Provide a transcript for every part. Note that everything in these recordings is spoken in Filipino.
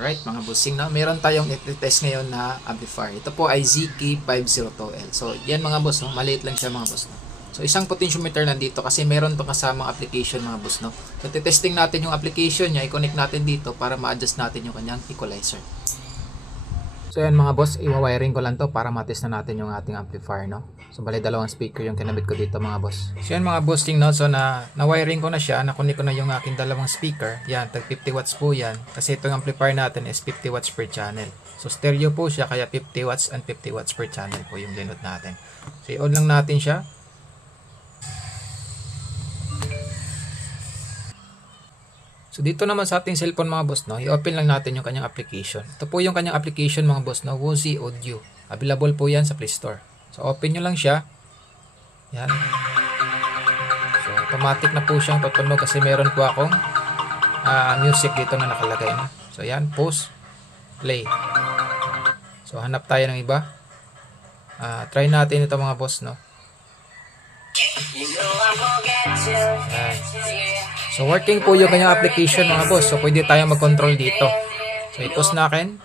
Alright mga bossing, na meron tayong i-test ngayon na amplifier. Ito po ay ZK502L. So yan mga boss, no? Maliit lang siya mga boss, no? So isang potentiometer nandito kasi meron itong kasamang application mga boss, no? So testing natin yung application niya, i-connect natin dito para ma-adjust natin yung kanyang equalizer. So yan mga boss, i-wiring ko lang to para matest na natin yung ating amplifier, no? So bali dalawang speaker yung kinabit ko dito mga boss. So yan mga bossing, no? So na-wiring ko na siya, na-connect ko na yung aking dalawang speaker. Yan, tag 50 watts po yan. Kasi itong amplifier natin is 50 watts per channel. So stereo po siya, kaya 50 watts and 50 watts per channel po yung linod natin. So i-on lang natin siya. So dito naman sa ating cellphone mga boss, no, i-open lang natin yung kanyang application. Ito po yung kanyang application mga boss, no, Woozy Audio. Available po yan sa Play Store. So open nyo lang siya. Yan. So automatic na po siyang tutunog kasi meron po akong music dito na nakalagay. No? So yan, pause, play. So hanap tayo ng iba. Try natin ito mga boss, no. Yan. So working po yung kanyang application mga boss. So pwede tayo mag-control dito. So i-pause natin.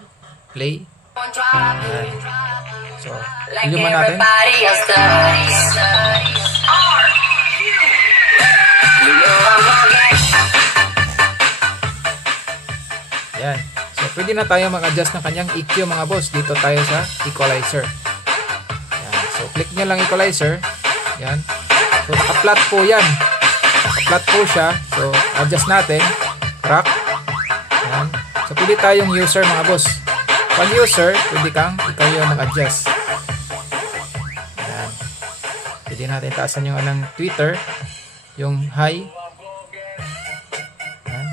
Play. Ayan. So volume natin. Ayan. So pwede na tayo mag-adjust ng kanyang EQ mga boss. Dito tayo sa equalizer. Ayan. So click nyo lang equalizer. Ayan. So naka-flat po yan. Flat po siya. So, adjust natin. Crack. Ayan. So, pwede tayong user mga boss. Pag user, pwede kang ikaw yung mag-adjust. Ayan. Pwede natin taasan yung anong Twitter. Yung high. Ayan.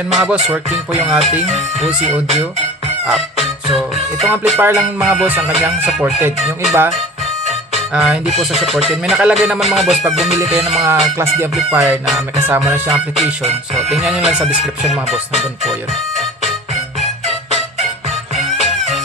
Yan mga boss. Working po yung ating Woozy Audio app. So, itong amplifier lang mga boss ang kanyang supported. Yung iba, hindi po sa supported. May nakalagay naman mga boss pag bumili kayo ng mga Class D amplifier na may kasama na siyang application. So, tingnan nyo lang sa description mga boss. Nandun po yun.